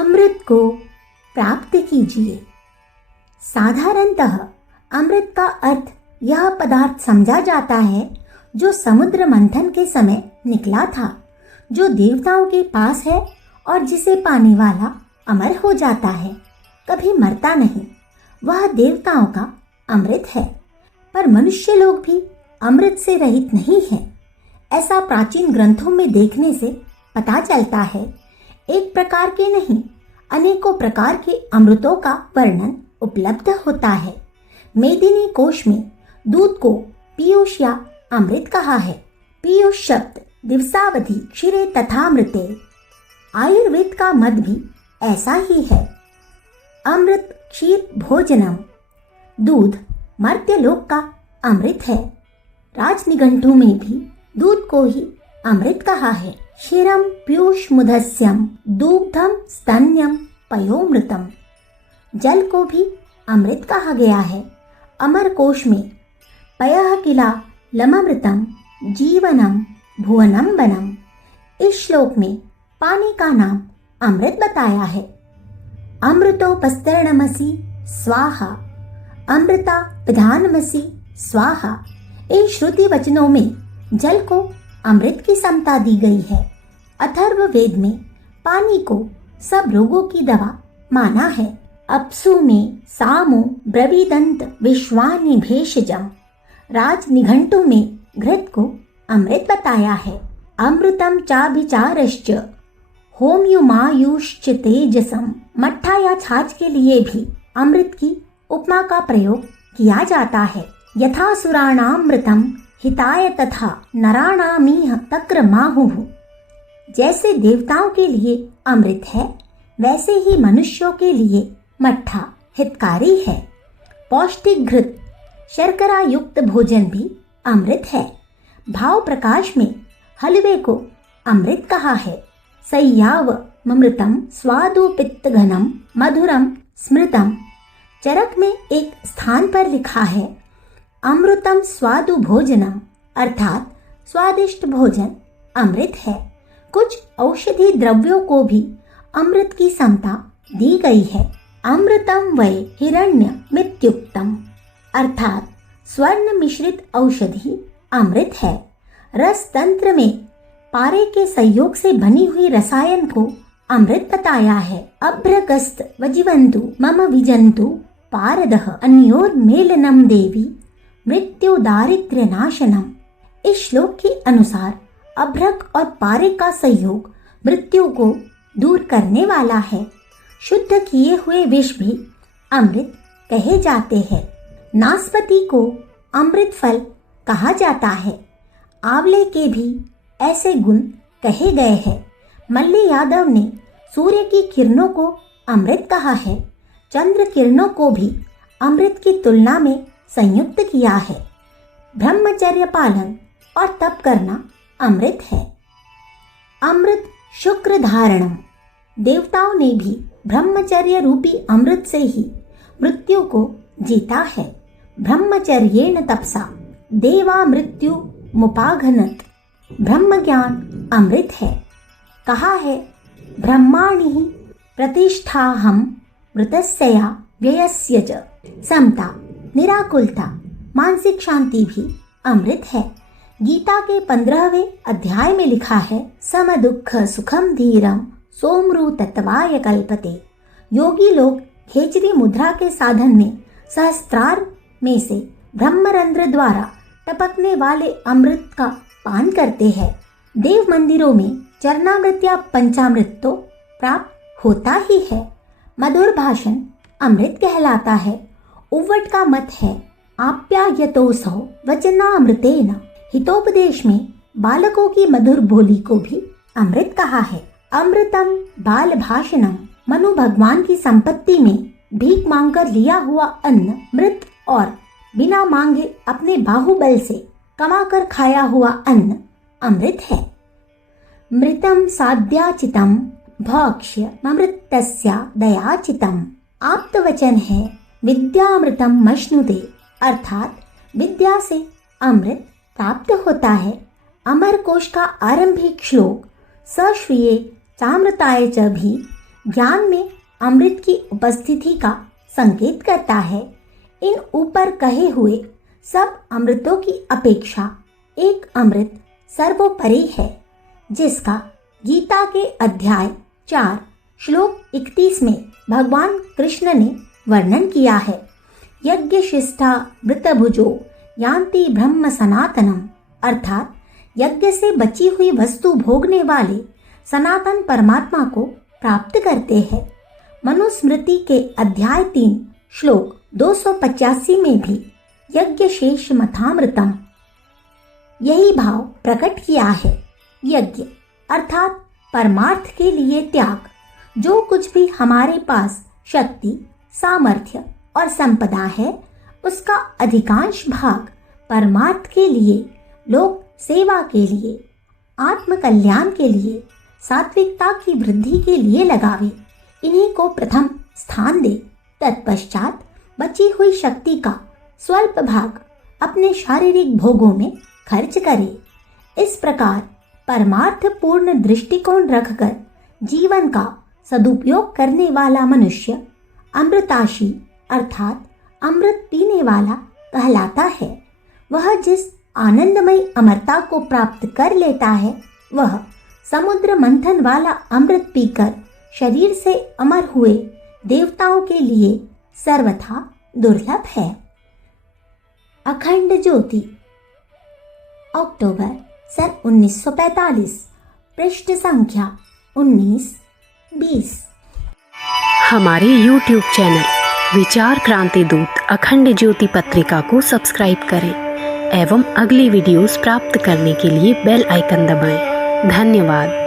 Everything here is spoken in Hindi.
अमृत को प्राप्त कीजिए। साधारणतः अमृत का अर्थ यह पदार्थ समझा जाता है जो समुद्र मंथन के समय निकला था, जो देवताओं के पास है और जिसे पाने वाला अमर हो जाता है, कभी मरता नहीं। वह देवताओं का अमृत है। पर मनुष्य लोग भी अमृत से रहित नहीं है। ऐसा प्राचीन ग्रंथों में देखने से पता चलता है। एक प्रकार के नहीं, अनेकों प्रकार के अमृतों का वर्णन उपलब्ध होता है। मेदिनी कोश में दूध को पीयूष या अमृत कहा है। पीयूष शब्द दिवसावधि क्षीरे तथामृते। आयुर्वेद का मत भी ऐसा ही है। अमृत क्षीर भोजनम। दूध मर्त्यलोक का अमृत है। राजनिघंटु में भी दूध को ही अमृत कहा है। क्षीरम पीयूष मुदस्यम दुग्धम स्तन्यम पयोमृतम। जल को भी अमृत कहा गया है। अमर कोश में पयः किला लममृतम जीवनम भुवनम बनम। इस श्लोक में पानी का नाम अमृत बताया है। अमृतोपस्तरणमसि स्वाहा, अमृता प्रधानमसि स्वाहा। इन श्रुति वचनों में जल को अमृत की समता दी गई है। अथर्व वेद में पानी को सब रोगों की दवा माना है। अप्सु में सामो ब्रवीदंत विश्वानि भेषजम। राजनिघंटु में घृत को अमृत बताया है। अमृतम चाभिचारश्च होम्युमायुश्च तेजसम। मट्ठा या छाछ के लिए भी अमृत की उपमा का प्रयोग किया जाता है। यथा सुराणामृतम हिताय तथा नराणामीह तक्रमाहुः। जैसे देवताओं के लिए अमृत है, वैसे ही मनुष्यों के लिए मट्ठा हितकारी है। पौष्टिक घृत शर्करा युक्त भोजन भी अमृत है। भाव प्रकाश में हलवे को अमृत कहा है। सय्याव ममृतम स्वादु पित्त घनम मधुरम स्मृतम। चरक में एक स्थान पर लिखा है अमृतम स्वादु भोजनम, अर्थात स्वादिष्ट भोजन अमृत है। कुछ औषधि द्रव्यों को भी अमृत की समता दी गई है। अमृतम वै हिरण्य मित्युक्तम, अर्थात स्वर्ण मिश्रित औषधि अमृत है। रस तंत्र में पारे के संयोग से बनी हुई रसायन को अमृत बताया है। अभ्रगस्त वजीवंतु मम विजंतु पारदः अन्योर्मेलनम देवी मृत्यु दारिद्र्य नाशनम। इस श्लोक के अनुसार अभ्रक और पारे का संयोग मृत्यु को दूर करने वाला है। शुद्ध किए हुए विष भी अमृत कहे जाते हैं। नाशपाती को अमृत फल कहा जाता है। आंवले के भी ऐसे गुण कहे गए हैं। मल्ली यादव ने सूर्य की किरणों को अमृत कहा है। चंद्र किरणों को भी अमृत की तुलना में संयुक्त किया है। ब्रह्मचर्य पालन और तप करना अमृत है। अमृत शुक्र धारणम। देवताओं ने भी ब्रह्मचर्य रूपी अमृत से ही मृत्यु को जीता है। ब्रह्मचर्येण तपसा देवा मृत्यु मुपाघनत। ब्रह्म ज्ञान अमृत है। कहा है ब्रह्माणि प्रतिष्ठाहम मृतस्या व्ययस्य च। समता, निराकुलता, मानसिक शांति भी अमृत है। गीता के 15वें अध्याय में लिखा है सम दुख सुखम धीरम सोमृ तत्वाय कल्पते। योगी लोग खेचरी मुद्रा के साधन में सहस्त्रार में से ब्रह्मरंध्र द्वारा टपकने वाले अमृत का पान करते हैं। देव मंदिरों में चरणामृत या पंचामृत तो प्राप्त होता ही है। मधुर भाषण अमृत कहलाता है। उव्वट का मत है आप्यायतोसौ वचनामृतेन। हितोपदेश में बालकों की मधुर बोली को भी अमृत कहा है। अमृतम बाल भाषणम। मनु भगवान की संपत्ति में भीख मांगकर लिया हुआ अन्न मृत और बिना मांगे अपने बाहुबल से कमाकर खाया हुआ अन्न अमृत है। मृतम साध्याचितम भक्ष्य ममृतस्या दयाचितम। आप्त वचन है विद्यामृतम मश्नुते, अर्थात विद्या से अमृत प्राप्त होता है। अमर कोश का आरंभिक श्लोक सश्रिये चामृताय च भी ज्ञान में अमृत की उपस्थिति का संकेत करता है। इन ऊपर कहे हुए सब अमृतों की अपेक्षा एक अमृत सर्वोपरि है, जिसका गीता के अध्याय 4 श्लोक 31 में भगवान कृष्ण ने वर्णन किया है। यज्ञ शिष्टा मृतभुजो यान्ति ब्रह्म सनातनम, अर्थात यज्ञ से बची हुई वस्तु भोगने वाले सनातन परमात्मा को प्राप्त करते हैं। मनुस्मृति के अध्याय 3 श्लोक 285 में भी यज्ञ शेष मथामृतम यही भाव प्रकट किया है। यज्ञ अर्थात परमार्थ के लिए त्याग, जो कुछ भी हमारे पास शक्ति, सामर्थ्य और संपदा है, उसका अधिकांश भाग परमार्थ के लिए, लोक सेवा के लिए, आत्म कल्याण के लिए, सात्विकता की वृद्धि के लिए लगावे। इन्हीं को प्रथम स्थान दे। तत्पश्चात बची हुई शक्ति का स्वल्प भाग अपने शारीरिक भोगों में खर्च करे। इस प्रकार परमार्थ पूर्ण दृष्टिकोण रखकर जीवन का सदुपयोग करने वाला मनुष्य अमृताशी अर्थात अमृत पीने वाला कहलाता है। वह जिस आनंदमयी अमरता को प्राप्त कर लेता है, वह समुद्र मंथन वाला अमृत पीकर शरीर से अमर हुए देवताओं के लिए सर्वथा दुर्लभ है। अखंड ज्योति, अक्टूबर सन 1945, पृष्ठ संख्या 19-20। हमारे YouTube चैनल विचार क्रांति दूत अखंड ज्योति पत्रिका को सब्सक्राइब करें एवं अगली वीडियोस प्राप्त करने के लिए बेल आइकन दबाएं। धन्यवाद।